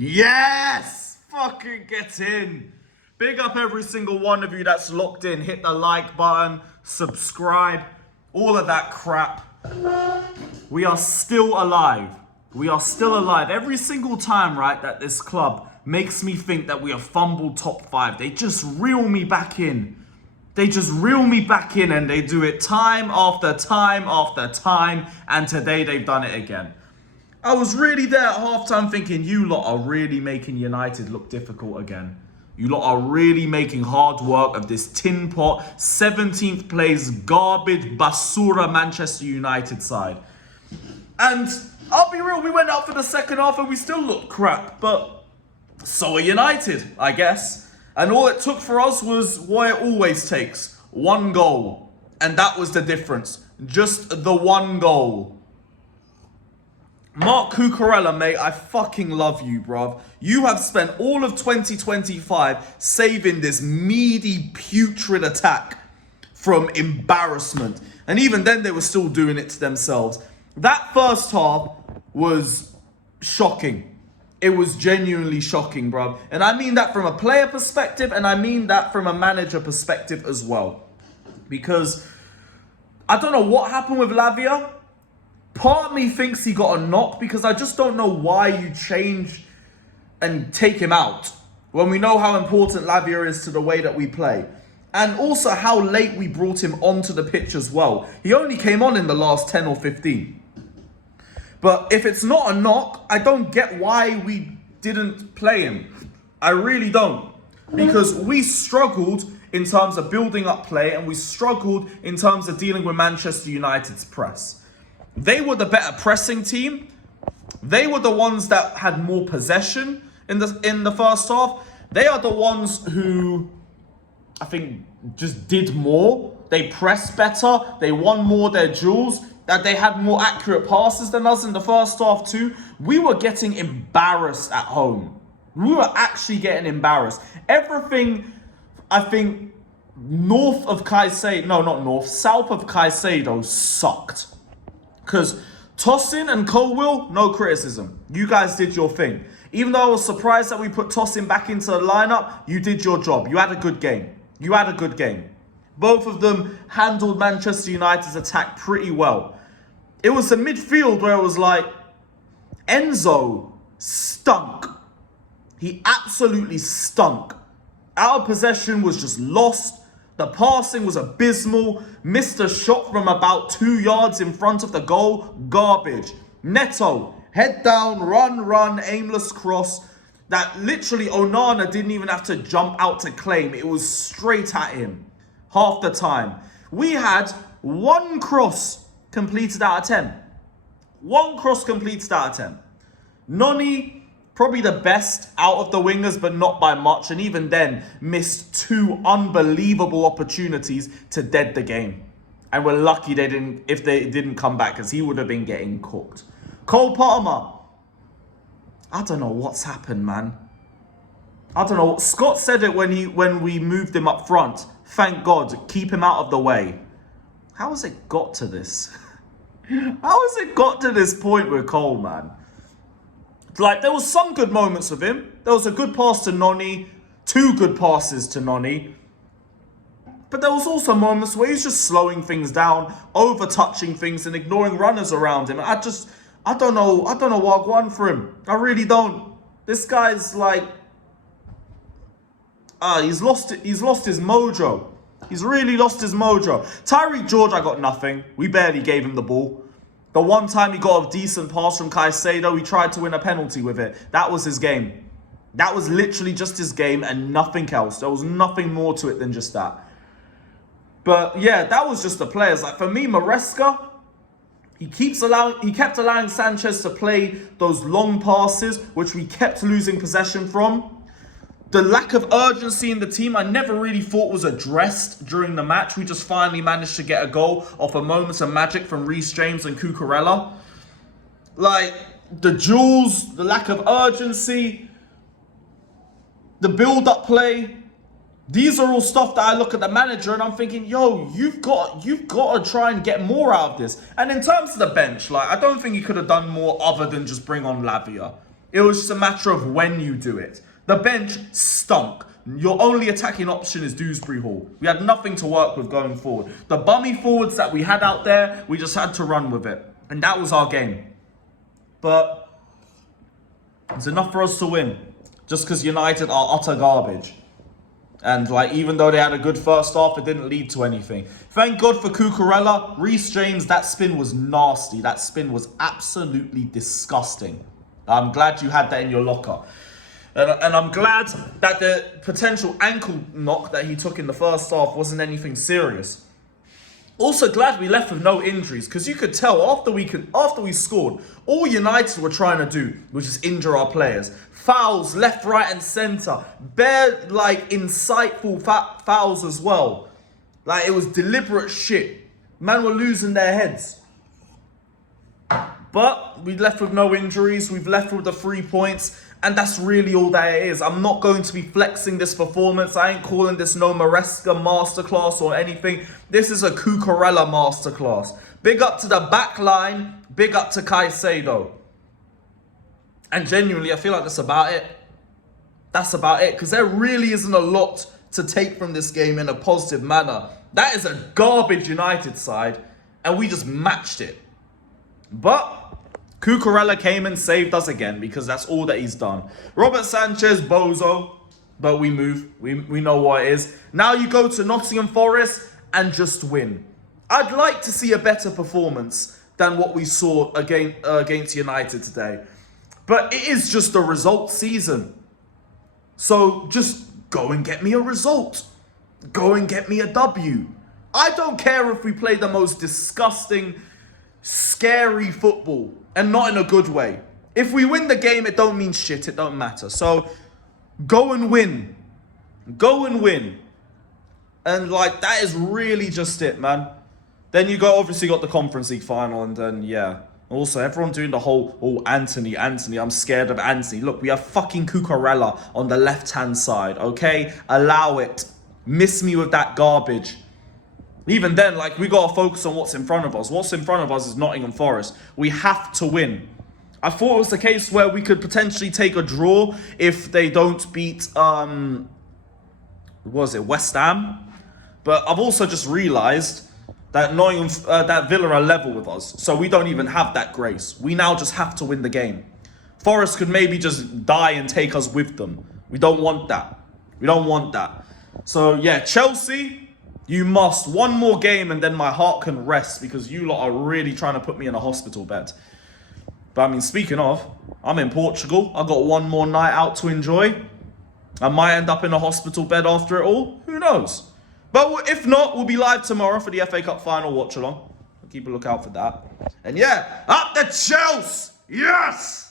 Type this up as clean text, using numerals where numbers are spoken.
Yes! Fucking get in. Big up every single one of you that's locked in. Hit the like button, subscribe, all of that crap. We are still alive. We are still alive. Every single time, right, that this club makes me think that we are fumbled top 5, they just reel me back in. They just reel me back in, and they do it time after time after time. And today they've done it again. I was really there at halftime thinking, you lot are really making United look difficult again. You lot are really making hard work of this tin pot, 17th place, garbage, basura Manchester United side. And I'll be real, we went out for the second half and we still looked crap. But so are United, I guess. And all it took for us was what it always takes. One goal. And that was the difference. Just the one goal. Mark Cucurella, mate, I fucking love you, bruv. You have spent all of 2025 saving this meaty, putrid attack from embarrassment. And even then, they were still doing it to themselves. That first half was shocking. It was genuinely shocking, bruv. And I mean that from a player perspective, and I mean that from a manager perspective as well. Because I don't know what happened with Lavia. Part of me thinks he got a knock because I just don't know why you change and take him out when we know how important Lavia is to the way that we play. And also how late we brought him onto the pitch as well. He only came on in the last 10 or 15. But if it's not a knock, I don't get why we didn't play him. I really don't. Because we struggled in terms of building up play and we struggled in terms of dealing with Manchester United's press. They were the better pressing team. They were the ones that had more possession in the first half. They are the ones who, I think, just did more. They pressed better. They won more their duels. That they had more accurate passes than us in the first half too. We were getting embarrassed at home. We were actually getting embarrassed. Everything, I think, south of Caicedo sucked. Because Tosin and Colwill, no criticism. You guys did your thing. Even though I was surprised that we put Tosin back into the lineup, you did your job. You had a good game. You had a good game. Both of them handled Manchester United's attack pretty well. It was the midfield where it was like, Enzo stunk. He absolutely stunk. Our possession was just lost. The passing was abysmal. Missed a shot from about 2 yards in front of the goal. Garbage. Neto, head down, run, aimless cross. That literally Onana didn't even have to jump out to claim. It was straight at him. Half the time. We had one cross completed out of 10. One cross completed out of 10. Noni, probably the best out of the wingers, but not by much. And even then, missed 2 unbelievable opportunities to dead the game. And we're lucky they didn't come back, because he would have been getting cooked. Cole Palmer. I don't know what's happened, man. I don't know. Scott said it when we moved him up front. Thank God, keep him out of the way. How has it got to this? How has it got to this point with Cole, man? Like, there was some good moments with him. There was a good pass to Noni. 2 good passes to Noni. But there was also moments where he's just slowing things down, over-touching things and ignoring runners around him. I don't know what I want for him. I really don't. This guy's like, he's lost his mojo. He's really lost his mojo. Tyreek George, I got nothing. We barely gave him the ball. The one time he got a decent pass from Caicedo, he tried to win a penalty with it. That was his game. That was literally just his game and nothing else. There was nothing more to it than just that. But yeah, that was just the players. Like, for me, Maresca, he kept allowing Sanchez to play those long passes, which we kept losing possession from. The lack of urgency in the team, I never really thought was addressed during the match. We just finally managed to get a goal off a moment of magic from Reece James and Cucurella. Like, the duels, the lack of urgency, the build-up play. These are all stuff that I look at the manager and I'm thinking, yo, you've got to try and get more out of this. And in terms of the bench, like, I don't think he could have done more other than just bring on Lavia. It was just a matter of when you do it. The bench stunk. Your only attacking option is Dewsbury Hall. We had nothing to work with going forward. The bummy forwards that we had out there, we just had to run with it. And that was our game. But it's enough for us to win. Just because United are utter garbage. And like, even though they had a good first half, it didn't lead to anything. Thank God for Cucurella. Reece James, that spin was nasty. That spin was absolutely disgusting. I'm glad you had that in your locker. And I'm glad that the potential ankle knock that he took in the first half wasn't anything serious. Also glad we left with no injuries, because you could tell after we scored, all United were trying to do was just injure our players. Fouls left, right, and centre. Bare like insightful fouls as well. Like, it was deliberate shit. Man were losing their heads. But we left with no injuries. We've left with the 3 points. And that's really all that it is. I'm not going to be flexing this performance. I ain't calling this no Maresca masterclass or anything. This is a Cucurella masterclass. Big up to the back line. Big up to Caicedo. And genuinely, I feel like that's about it. That's about it. Because there really isn't a lot to take from this game in a positive manner. That is a garbage United side. And we just matched it. But Cucurella came and saved us again, because that's all that he's done. Robert Sanchez, bozo. But we move. We know what it is. Now you go to Nottingham Forest and just win. I'd like to see a better performance than what we saw against United today. But it is just a result season. So just go and get me a result. Go and get me a W. I don't care if we play the most disgusting, scary football, and not in a good way. If we win the game, it don't mean shit. It don't matter. So go and win. Go and win. And like, that is really just it, man. Then you obviously got the Conference League final, and then yeah. Also, everyone doing the whole, oh, Anthony, I'm scared of Anthony. Look, we have fucking Cucurella on the left-hand side, okay? Allow it. Miss me with that garbage. Even then, like, we got to focus on what's in front of us. What's in front of us is Nottingham Forest. We have to win. I thought it was the case where we could potentially take a draw if they don't beat, West Ham? But I've also just realised that that Villa are level with us. So we don't even have that grace. We now just have to win the game. Forest could maybe just die and take us with them. We don't want that. We don't want that. So yeah, Chelsea, you must. One more game and then my heart can rest, because you lot are really trying to put me in a hospital bed. But I mean, speaking of, I'm in Portugal. I got one more night out to enjoy. I might end up in a hospital bed after it all. Who knows? But if not, we'll be live tomorrow for the FA Cup final watch along. Keep a lookout for that. And yeah, up the Chelsea! Yes!